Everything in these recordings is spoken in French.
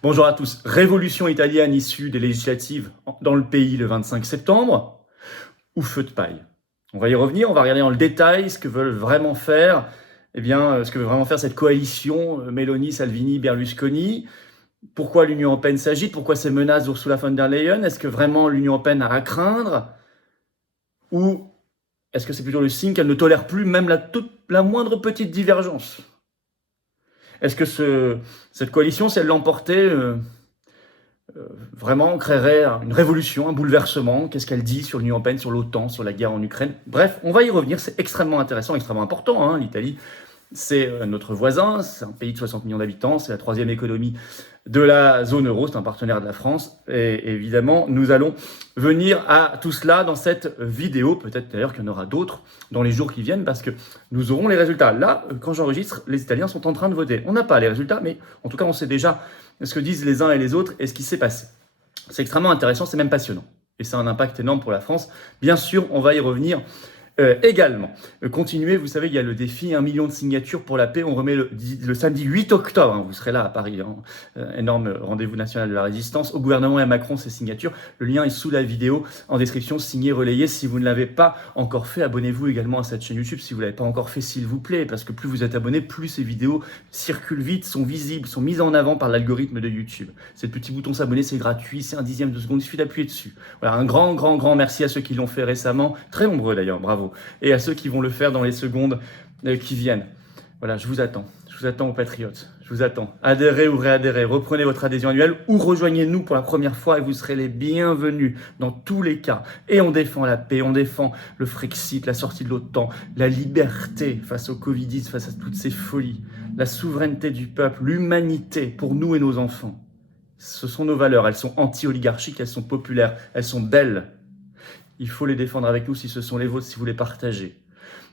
Bonjour à tous. Révolution italienne issue des législatives dans le pays le 25 septembre ou feu de paille? On va y revenir, on va regarder dans le détail ce que veulent vraiment faire, ce que veut vraiment faire cette coalition Meloni, Salvini, Berlusconi. Pourquoi l'Union européenne s'agite? Pourquoi ces menaces d'Ursula von der Leyen? Est-ce que vraiment l'Union européenne a à craindre? Ou est-ce que c'est plutôt le signe qu'elle ne tolère plus même la moindre petite divergence? Est-ce que cette coalition, si elle l'emportait, vraiment créerait une révolution, un bouleversement? Qu'est-ce qu'elle dit sur l'Union européenne, sur l'OTAN, sur la guerre en Ukraine? Bref, on va y revenir, c'est extrêmement intéressant, extrêmement important. L'Italie, c'est notre voisin, c'est un pays de 60 millions d'habitants, c'est la troisième économie de la zone euro, c'est un partenaire de la France. Et évidemment, nous allons venir à tout cela dans cette vidéo, peut-être d'ailleurs qu'il y en aura d'autres dans les jours qui viennent, parce que nous aurons les résultats. Là, quand j'enregistre, les Italiens sont en train de voter. On n'a pas les résultats, mais en tout cas, on sait déjà ce que disent les uns et les autres et ce qui s'est passé. C'est extrêmement intéressant, c'est même passionnant. Et ça a un impact énorme pour la France. Bien sûr, on va y revenir également. Continuez, vous savez, il y a le défi 1 million de signatures pour la paix. On remet le samedi 8 octobre. Vous serez là à Paris. Énorme rendez-vous national de la résistance. Au gouvernement et à Macron, ces signatures. Le lien est sous la vidéo en description. Signé, relayé. Si vous ne l'avez pas encore fait, abonnez-vous également à cette chaîne YouTube. Si vous ne l'avez pas encore fait, s'il vous plaît. Parce que plus vous êtes abonné, plus ces vidéos circulent vite, sont visibles, sont mises en avant par l'algorithme de YouTube. C'est le petit bouton s'abonner, c'est gratuit. C'est un dixième de seconde. Il suffit d'appuyer dessus. Voilà, un grand merci à ceux qui l'ont fait récemment. Très nombreux d'ailleurs. Bravo. Et à ceux qui vont le faire dans les secondes qui viennent. Voilà, je vous attends aux patriotes, je vous attends. Adhérez ou réadhérez, reprenez votre adhésion annuelle ou rejoignez-nous pour la première fois et vous serez les bienvenus dans tous les cas. Et on défend la paix, on défend le Frexit, la sortie de l'OTAN, la liberté face au Covidisme, face à toutes ces folies, la souveraineté du peuple, l'humanité pour nous et nos enfants. Ce sont nos valeurs, elles sont anti-oligarchiques, elles sont populaires, elles sont belles. Il faut les défendre avec nous si ce sont les vôtres, si vous les partagez.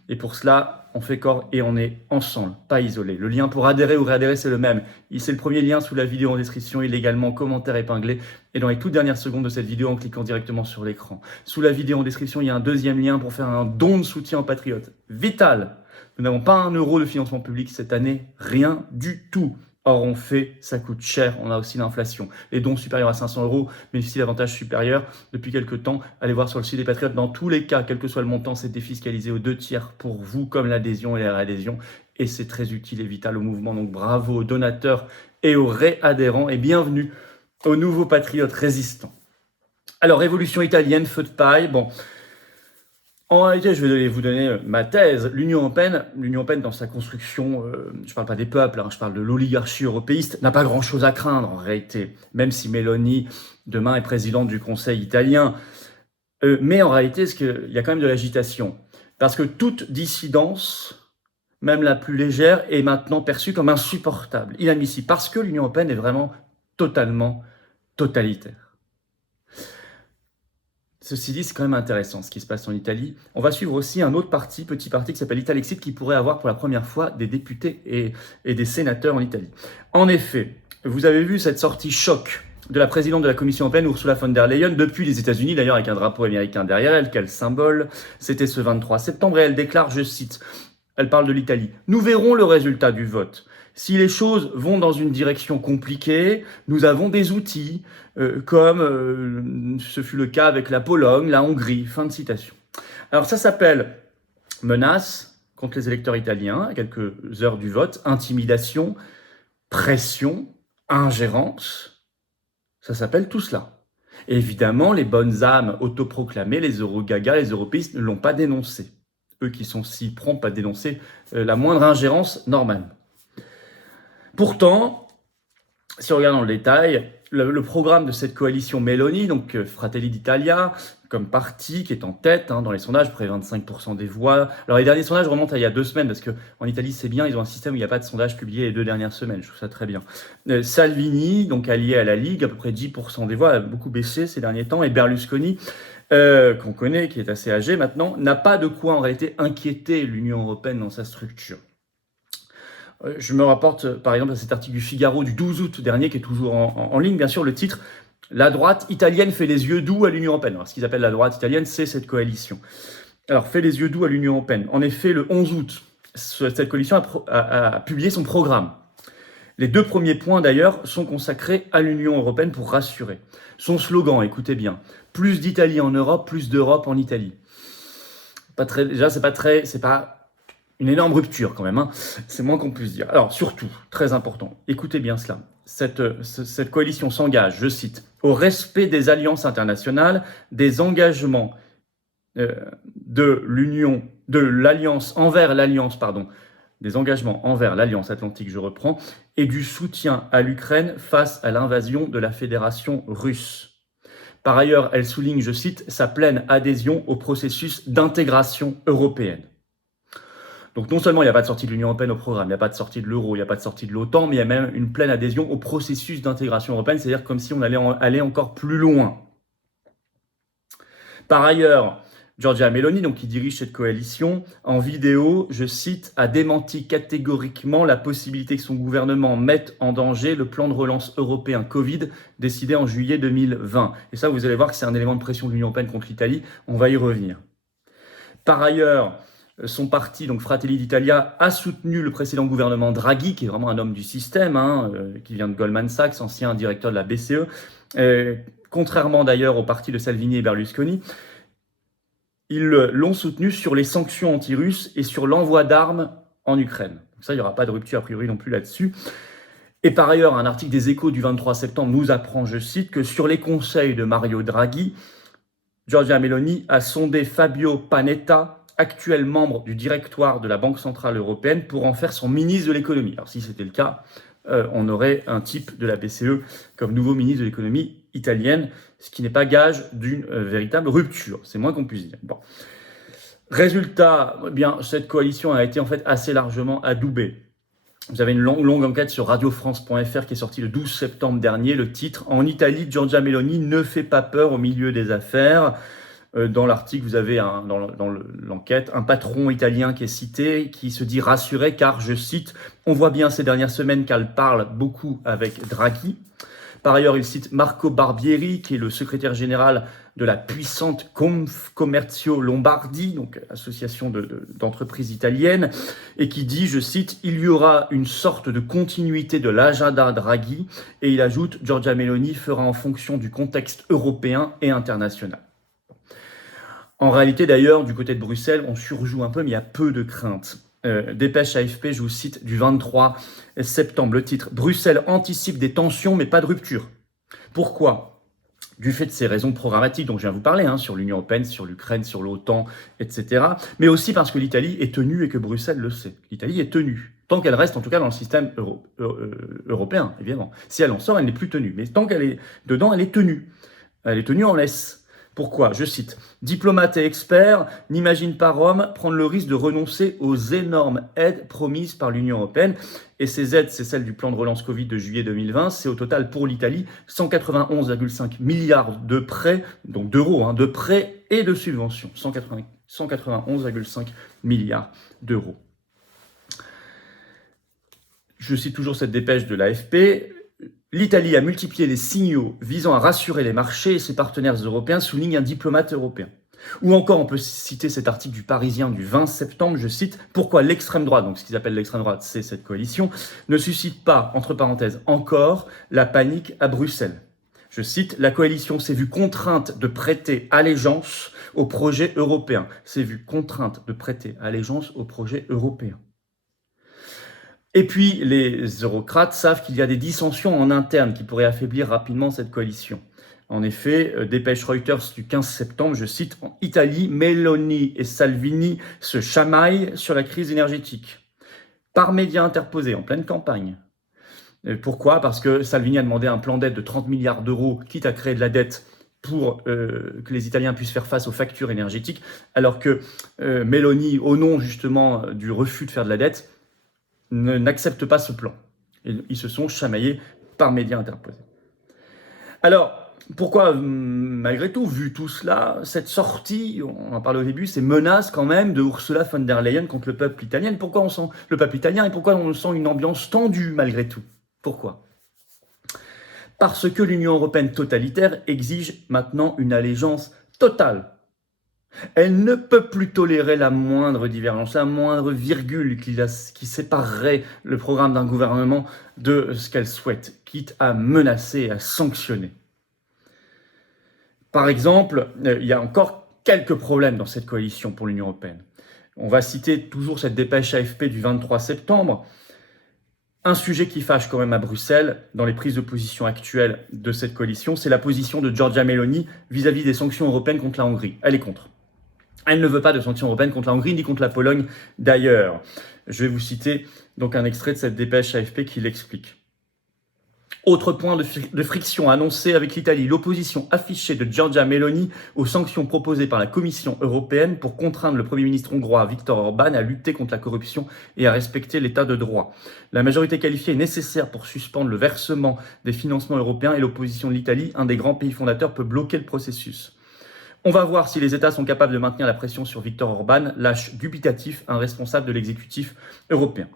Et pour cela, on fait corps et on est ensemble, pas isolés. Le lien pour adhérer ou réadhérer, c'est le même. C'est le premier lien sous la vidéo en description. Il est également commentaire épinglé. Et dans les toutes dernières secondes de cette vidéo, en cliquant directement sur l'écran. Sous la vidéo en description, il y a un deuxième lien pour faire un don de soutien aux patriotes. Vital! Nous n'avons pas 1 euro de financement public cette année, rien du tout. Or, on fait, ça coûte cher, on a aussi l'inflation. Les dons supérieurs à 500 euros bénéficient d'avantages supérieurs. Depuis quelques temps, allez voir sur le site des Patriotes. Dans tous les cas, quel que soit le montant, c'est défiscalisé aux 2/3 pour vous, comme l'adhésion et la réadhésion. Et c'est très utile et vital au mouvement. Donc bravo aux donateurs et aux réadhérents et bienvenue aux nouveaux patriotes résistants. Alors, révolution italienne, feu de paille, bon... En réalité, je vais vous donner ma thèse. L'Union européenne dans sa construction, je ne parle pas des peuples, je parle de l'oligarchie européiste, n'a pas grand-chose à craindre en réalité, même si Meloni, demain, est présidente du Conseil italien. Mais en réalité, il y a quand même de l'agitation. Parce que toute dissidence, même la plus légère, est maintenant perçue comme insupportable, inadmissible, parce que l'Union européenne est vraiment totalement totalitaire. Ceci dit, c'est quand même intéressant ce qui se passe en Italie. On va suivre aussi un autre petit parti qui s'appelle Italexit, qui pourrait avoir pour la première fois des députés et des sénateurs en Italie. En effet, vous avez vu cette sortie choc de la présidente de la Commission européenne, Ursula von der Leyen, depuis les États-Unis, d'ailleurs avec un drapeau américain derrière elle, quel symbole. C'était ce 23 septembre et elle déclare, je cite, elle parle de l'Italie. « Nous verrons le résultat du vote. Si les choses vont dans une direction compliquée, nous avons des outils, comme ce fut le cas avec la Pologne, la Hongrie. » Fin de citation. Alors ça s'appelle menace contre les électeurs italiens, à quelques heures du vote, intimidation, pression, ingérence. Ça s'appelle tout cela. Et évidemment, les bonnes âmes autoproclamées, les eurogagas, les européistes ne l'ont pas dénoncé. Eux qui sont si prompts à dénoncer la moindre ingérence normalement. Pourtant, si on regarde dans le détail, le programme de cette coalition Meloni, donc Fratelli d'Italia, comme parti qui est en tête dans les sondages, près de 25% des voix. Alors les derniers sondages remontent à il y a 2 semaines, parce qu'en Italie c'est bien, ils ont un système où il n'y a pas de sondage publié les 2 dernières semaines, je trouve ça très bien. Salvini, donc allié à la Ligue, à peu près 10% des voix, a beaucoup baissé ces derniers temps, et Berlusconi, qu'on connaît, qui est assez âgé maintenant, n'a pas de quoi en réalité inquiéter l'Union européenne dans sa structure. Je me rapporte par exemple à cet article du Figaro du 12 août dernier, qui est toujours en ligne, bien sûr, le titre « La droite italienne fait les yeux doux à l'Union européenne ». Alors, ce qu'ils appellent la droite italienne, c'est cette coalition. Alors, fait les yeux doux à l'Union européenne. En effet, le 11 août, cette coalition a publié son programme. Les 2 premiers points d'ailleurs sont consacrés à l'Union européenne pour rassurer. Son slogan, écoutez bien, plus d'Italie en Europe, plus d'Europe en Italie. Déjà, c'est pas une énorme rupture quand même, hein. C'est moins qu'on puisse dire. Alors surtout, très important, écoutez bien cela, cette coalition s'engage, je cite, au respect des alliances internationales, des engagements des engagements envers l'Alliance Atlantique, je reprends, et du soutien à l'Ukraine face à l'invasion de la Fédération russe. Par ailleurs, elle souligne, je cite, sa pleine adhésion au processus d'intégration européenne. Donc non seulement il n'y a pas de sortie de l'Union européenne au programme, il n'y a pas de sortie de l'euro, il n'y a pas de sortie de l'OTAN, mais il y a même une pleine adhésion au processus d'intégration européenne, c'est-à-dire comme si on allait aller encore plus loin. Par ailleurs, Giorgia Meloni, donc qui dirige cette coalition, en vidéo, je cite, a démenti catégoriquement la possibilité que son gouvernement mette en danger le plan de relance européen Covid décidé en juillet 2020. Et ça, vous allez voir que c'est un élément de pression de l'Union européenne contre l'Italie. On va y revenir. Par ailleurs, son parti, donc Fratelli d'Italia, a soutenu le précédent gouvernement Draghi, qui est vraiment un homme du système, qui vient de Goldman Sachs, ancien directeur de la BCE, contrairement d'ailleurs au parti de Salvini et Berlusconi. Ils l'ont soutenu sur les sanctions anti-russes et sur l'envoi d'armes en Ukraine. Donc ça, il n'y aura pas de rupture a priori non plus là-dessus. Et par ailleurs, un article des Échos du 23 septembre nous apprend, je cite, que sur les conseils de Mario Draghi, Giorgia Meloni a sondé Fabio Panetta, actuel membre du directoire de la Banque Centrale Européenne, pour en faire son ministre de l'économie. Alors si c'était le cas, on aurait un type de la BCE comme nouveau ministre de l'économie italienne, ce qui n'est pas gage d'une véritable rupture, c'est moins qu'on puisse dire. Bon. Résultat, eh bien, cette coalition a été en fait assez largement adoubée. Vous avez une longue enquête sur radiofrance.fr qui est sortie le 12 septembre dernier, le titre « En Italie, Giorgia Meloni ne fait pas peur au milieu des affaires ». Dans l'article, vous avez dans l'enquête un patron italien qui est cité, qui se dit rassuré car, je cite, « On voit bien ces dernières semaines qu'elle parle beaucoup avec Draghi ». Par ailleurs, il cite Marco Barbieri, qui est le secrétaire général de la puissante Confcommercio Lombardi, donc association d'entreprises italiennes, et qui dit, je cite, « Il y aura une sorte de continuité de l'agenda Draghi », et il ajoute, « Giorgia Meloni fera en fonction du contexte européen et international ». En réalité, d'ailleurs, du côté de Bruxelles, on surjoue un peu, mais il y a peu de crainte. Dépêche AFP, je vous cite, du 23 septembre, le titre « Bruxelles anticipe des tensions, mais pas de rupture ». Pourquoi ? Du fait de ces raisons programmatiques dont je viens de vous parler, sur l'Union européenne, sur l'Ukraine, sur l'OTAN, etc. Mais aussi parce que l'Italie est tenue et que Bruxelles le sait. L'Italie est tenue, tant qu'elle reste en tout cas dans le système européen, évidemment. Si elle en sort, elle n'est plus tenue. Mais tant qu'elle est dedans, elle est tenue. Elle est tenue en laisse. Pourquoi ? Je cite, « Diplomates et experts n'imaginent pas Rome prendre le risque de renoncer aux énormes aides promises par l'Union européenne. » Et ces aides, c'est celle du plan de relance Covid de juillet 2020. C'est au total pour l'Italie 191,5 milliards de prêts, donc d'euros, de prêts et de subventions. 191,5 milliards d'euros. Je cite toujours cette dépêche de l'AFP. L'Italie a multiplié les signaux visant à rassurer les marchés et ses partenaires européens, souligne un diplomate européen. Ou encore, on peut citer cet article du Parisien du 20 septembre, je cite, « Pourquoi l'extrême droite, donc ce qu'ils appellent l'extrême droite, c'est cette coalition, ne suscite pas, entre parenthèses, encore la panique à Bruxelles ?» Je cite, « La coalition s'est vue contrainte de prêter allégeance au projet européen. » S'est vue contrainte de prêter allégeance au projet européen. Et puis, les eurocrates savent qu'il y a des dissensions en interne qui pourraient affaiblir rapidement cette coalition. En effet, dépêche Reuters du 15 septembre, je cite, « En Italie, Meloni et Salvini se chamaillent sur la crise énergétique. » Par médias interposés, en pleine campagne. Pourquoi ? Parce que Salvini a demandé un plan d'aide de 30 milliards d'euros, quitte à créer de la dette pour que les Italiens puissent faire face aux factures énergétiques, alors que Meloni, au nom justement du refus de faire de la dette, n'acceptent pas ce plan. Et ils se sont chamaillés par médias interposés. Alors, pourquoi, malgré tout, vu tout cela, cette sortie, on en parlait au début, ces menaces quand même de Ursula von der Leyen contre le peuple italien, pourquoi on sent le peuple italien et pourquoi on sent une ambiance tendue malgré tout ? Pourquoi ? Parce que l'Union européenne totalitaire exige maintenant une allégeance totale Elle ne peut plus tolérer la moindre divergence, la moindre virgule qui séparerait le programme d'un gouvernement de ce qu'elle souhaite, quitte à menacer et à sanctionner. Par exemple, il y a encore quelques problèmes dans cette coalition pour l'Union européenne. On va citer toujours cette dépêche AFP du 23 septembre. Un sujet qui fâche quand même à Bruxelles, dans les prises de position actuelles de cette coalition, c'est la position de Giorgia Meloni vis-à-vis des sanctions européennes contre la Hongrie. Elle est contre. Elle ne veut pas de sanctions européennes contre la Hongrie ni contre la Pologne d'ailleurs. Je vais vous citer donc un extrait de cette dépêche AFP qui l'explique. Autre point de friction annoncé avec l'Italie, l'opposition affichée de Giorgia Meloni aux sanctions proposées par la Commission européenne pour contraindre le Premier ministre hongrois Viktor Orban à lutter contre la corruption et à respecter l'état de droit. La majorité qualifiée est nécessaire pour suspendre le versement des financements européens et l'opposition de l'Italie, un des grands pays fondateurs, peut bloquer le processus. On va voir si les États sont capables de maintenir la pression sur Viktor Orban, lâche dubitatif un responsable de l'exécutif européen.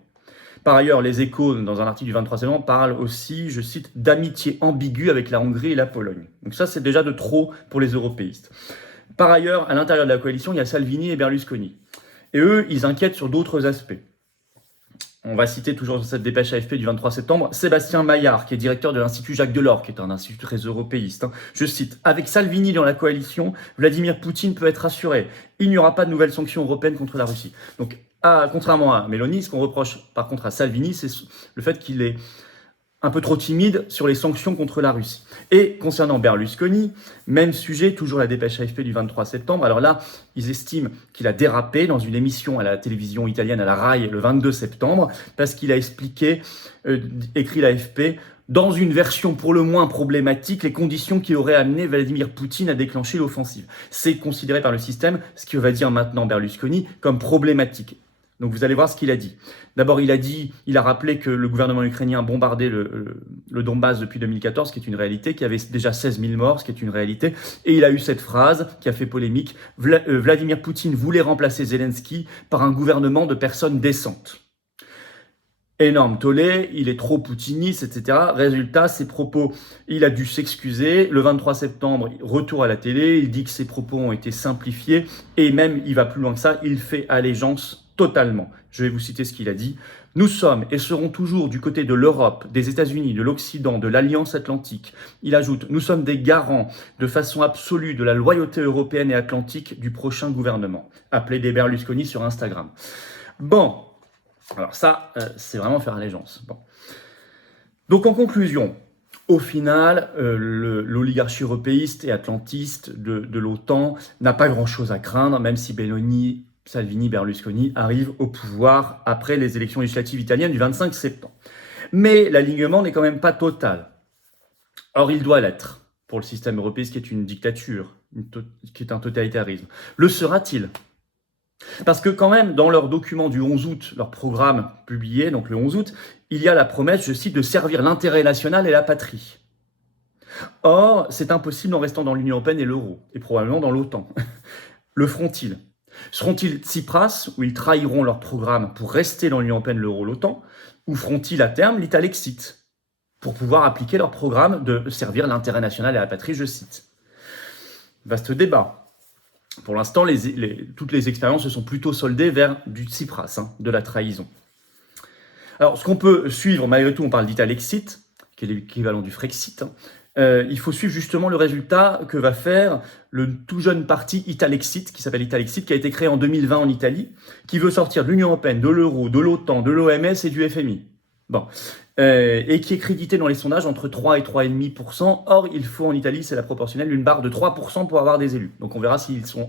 Par ailleurs, les Échos, dans un article du 23 septembre, parlent aussi, je cite, d'amitié ambiguë avec la Hongrie et la Pologne. Donc ça, c'est déjà de trop pour les européistes. Par ailleurs, à l'intérieur de la coalition, il y a Salvini et Berlusconi. Et eux, ils inquiètent sur d'autres aspects. On va citer toujours dans cette dépêche AFP du 23 septembre, Sébastien Maillard, qui est directeur de l'Institut Jacques Delors, qui est un institut très européiste. Je cite, « Avec Salvini dans la coalition, Vladimir Poutine peut être assuré. Il n'y aura pas de nouvelles sanctions européennes contre la Russie. » Donc, contrairement à Meloni, ce qu'on reproche par contre à Salvini, c'est le fait qu'il est un peu trop timide sur les sanctions contre la Russie. Et concernant Berlusconi, même sujet, toujours la dépêche AFP du 23 septembre. Alors là, ils estiment qu'il a dérapé dans une émission à la télévision italienne à la RAI le 22 septembre, parce qu'il a expliqué, écrit l'AFP, dans une version pour le moins problématique, les conditions qui auraient amené Vladimir Poutine à déclencher l'offensive. C'est considéré par le système, ce que va dire maintenant Berlusconi, comme problématique. Donc vous allez voir ce qu'il a dit. D'abord, il a rappelé que le gouvernement ukrainien bombardait le Donbass depuis 2014, ce qui est une réalité, qu'il y avait déjà 16 000 morts, ce qui est une réalité. Et il a eu cette phrase qui a fait polémique. Vladimir Poutine voulait remplacer Zelensky par un gouvernement de personnes décentes. Énorme tollé, il est trop poutiniste, etc. Résultat, ses propos, il a dû s'excuser. Le 23 septembre, retour à la télé, il dit que ses propos ont été simplifiés et même, il va plus loin que ça, il fait allégeance totalement. Je vais vous citer ce qu'il a dit. « Nous sommes et serons toujours du côté de l'Europe, des États-Unis, de l'Occident, de l'Alliance Atlantique. » Il ajoute « Nous sommes des garants de façon absolue de la loyauté européenne et atlantique du prochain gouvernement. » Appelé des Berlusconi sur Instagram. Bon, alors ça, c'est vraiment faire allégeance. Bon. Donc en conclusion, au final, l'oligarchie européiste et atlantiste de l'OTAN n'a pas grand-chose à craindre, même si Meloni, Salvini, Berlusconi arrivent au pouvoir après les élections législatives italiennes du 25 septembre. Mais l'alignement n'est quand même pas total. Or, il doit l'être pour le système européen, qui est une dictature, qui est un totalitarisme. Le sera-t-il ? Parce que quand même, dans leur document du 11 août, leur programme publié, donc le 11 août, il y a la promesse, je cite, de servir l'intérêt national et la patrie. Or, c'est impossible en restant dans l'Union européenne et l'euro, et probablement dans l'OTAN. Le feront-ils ? Seront-ils Tsipras, où ils trahiront leur programme pour rester dans l'Union européenne, l'euro, l'OTAN, ou feront-ils à terme l'Italexit, pour pouvoir appliquer leur programme de servir l'intérêt national et la patrie, je cite. Vaste débat. Pour l'instant, toutes les expériences se sont plutôt soldées vers du Tsipras, de la trahison. Alors, ce qu'on peut suivre, malgré tout, on parle d'Italexit, qui est l'équivalent du Frexit. Il faut suivre justement le résultat que va faire le tout jeune parti Italexit, qui s'appelle Italexit, qui a été créé en 2020 en Italie, qui veut sortir de l'Union européenne, de l'euro, de l'OTAN, de l'OMS et du FMI. Bon. Et qui est crédité dans les sondages entre 3 et 3,5%. Or, il faut en Italie, c'est la proportionnelle, une barre de 3% pour avoir des élus. Donc on verra s'ils sont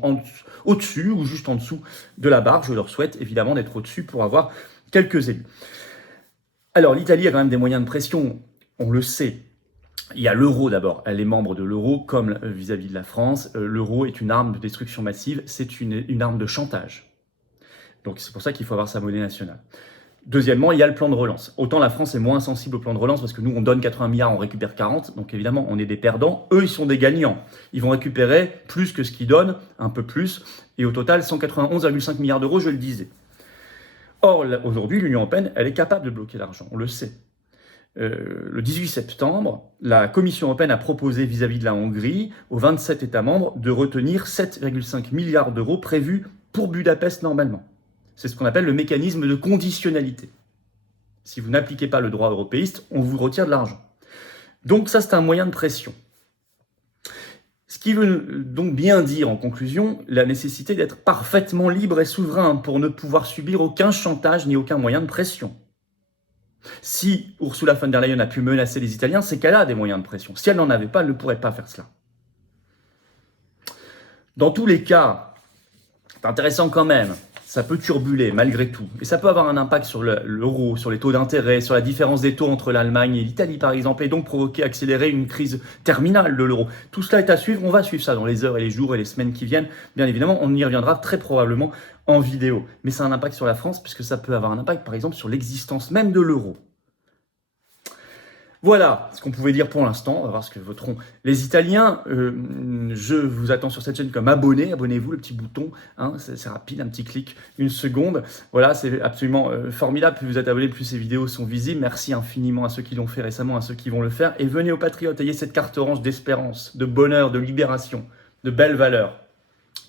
au-dessus ou juste en dessous de la barre. Je leur souhaite évidemment d'être au-dessus pour avoir quelques élus. Alors l'Italie a quand même des moyens de pression, on le sait. Il y a l'euro d'abord, elle est membre de l'euro comme vis-à-vis de la France. L'euro est une arme de destruction massive, c'est une arme de chantage. Donc c'est pour ça qu'il faut avoir sa monnaie nationale. Deuxièmement, il y a le plan de relance. Autant la France est moins sensible au plan de relance parce que nous, on donne 80 milliards, on récupère 40. Donc évidemment, on est des perdants. Eux, ils sont des gagnants. Ils vont récupérer plus que ce qu'ils donnent, un peu plus. Et au total, 191,5 milliards d'euros, je le disais. Or, aujourd'hui, l'Union européenne, elle est capable de bloquer l'argent, on le sait. le 18 septembre, la Commission européenne a proposé vis-à-vis de la Hongrie, aux 27 États membres, de retenir 7,5 milliards d'euros prévus pour Budapest normalement. C'est ce qu'on appelle le mécanisme de conditionnalité. Si vous n'appliquez pas le droit européiste, on vous retire de l'argent. Donc ça, c'est un moyen de pression. Ce qui veut donc bien dire, en conclusion, la nécessité d'être parfaitement libre et souverain pour ne pouvoir subir aucun chantage ni aucun moyen de pression. Si Ursula von der Leyen a pu menacer les Italiens, c'est qu'elle a des moyens de pression. Si elle n'en avait pas, elle ne pourrait pas faire cela. Dans tous les cas, c'est intéressant quand même, ça peut turbuler malgré tout. Et ça peut avoir un impact sur l'euro, sur les taux d'intérêt, sur la différence des taux entre l'Allemagne et l'Italie par exemple, et donc provoquer, accélérer une crise terminale de l'euro. Tout cela est à suivre, on va suivre ça dans les heures et les jours et les semaines qui viennent. Bien évidemment, on y reviendra très probablement en vidéo. Mais ça a un impact sur la France, puisque ça peut avoir un impact par exemple sur l'existence même de l'euro. Voilà ce qu'on pouvait dire pour l'instant. On va voir ce que voteront les Italiens. Je vous attends sur cette chaîne comme abonné. Abonnez-vous, le petit bouton. Hein, c'est rapide, un petit clic, une seconde. Voilà, c'est absolument formidable. Plus vous êtes abonné, plus ces vidéos sont visibles. Merci infiniment à ceux qui l'ont fait récemment, à ceux qui vont le faire. Et venez aux Patriotes, ayez cette carte orange d'espérance, de bonheur, de libération, de belles valeurs,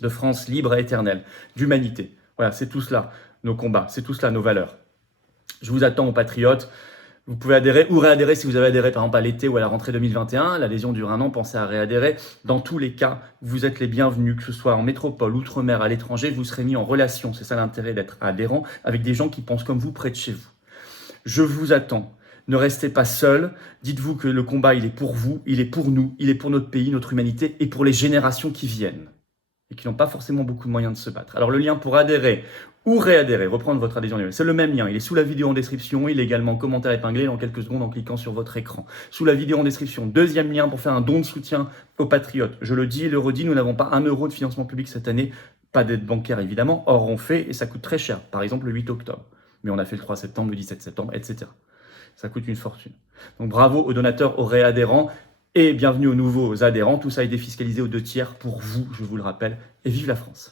de France libre et éternelle, d'humanité. Voilà, c'est tout cela, nos combats. C'est tout cela, nos valeurs. Je vous attends aux Patriotes. Vous pouvez adhérer ou réadhérer si vous avez adhéré par exemple à l'été ou à la rentrée 2021. L'adhésion dure 1 an, pensez à réadhérer. Dans tous les cas, vous êtes les bienvenus, que ce soit en métropole, outre-mer, à l'étranger. Vous serez mis en relation, c'est ça l'intérêt d'être adhérent, avec des gens qui pensent comme vous près de chez vous. Je vous attends. Ne restez pas seuls. Dites-vous que le combat, il est pour vous, il est pour nous, il est pour notre pays, notre humanité et pour les générations qui viennent et qui n'ont pas forcément beaucoup de moyens de se battre. Alors le lien pour adhérer ou réadhérer, reprendre votre adhésion, c'est le même lien, il est sous la vidéo en description, il est également commentaire épinglé dans quelques secondes en cliquant sur votre écran. Sous la vidéo en description, deuxième lien pour faire un don de soutien aux Patriotes. Je le dis et le redis, nous n'avons pas 1 euro de financement public cette année, pas d'aide bancaire évidemment, or on fait et ça coûte très cher, par exemple le 8 octobre. Mais on a fait le 3 septembre, le 17 septembre, etc. Ça coûte une fortune. Donc bravo aux donateurs, aux réadhérents et bienvenue aux nouveaux adhérents. Tout ça est défiscalisé aux 2 tiers pour vous, je vous le rappelle, et vive la France.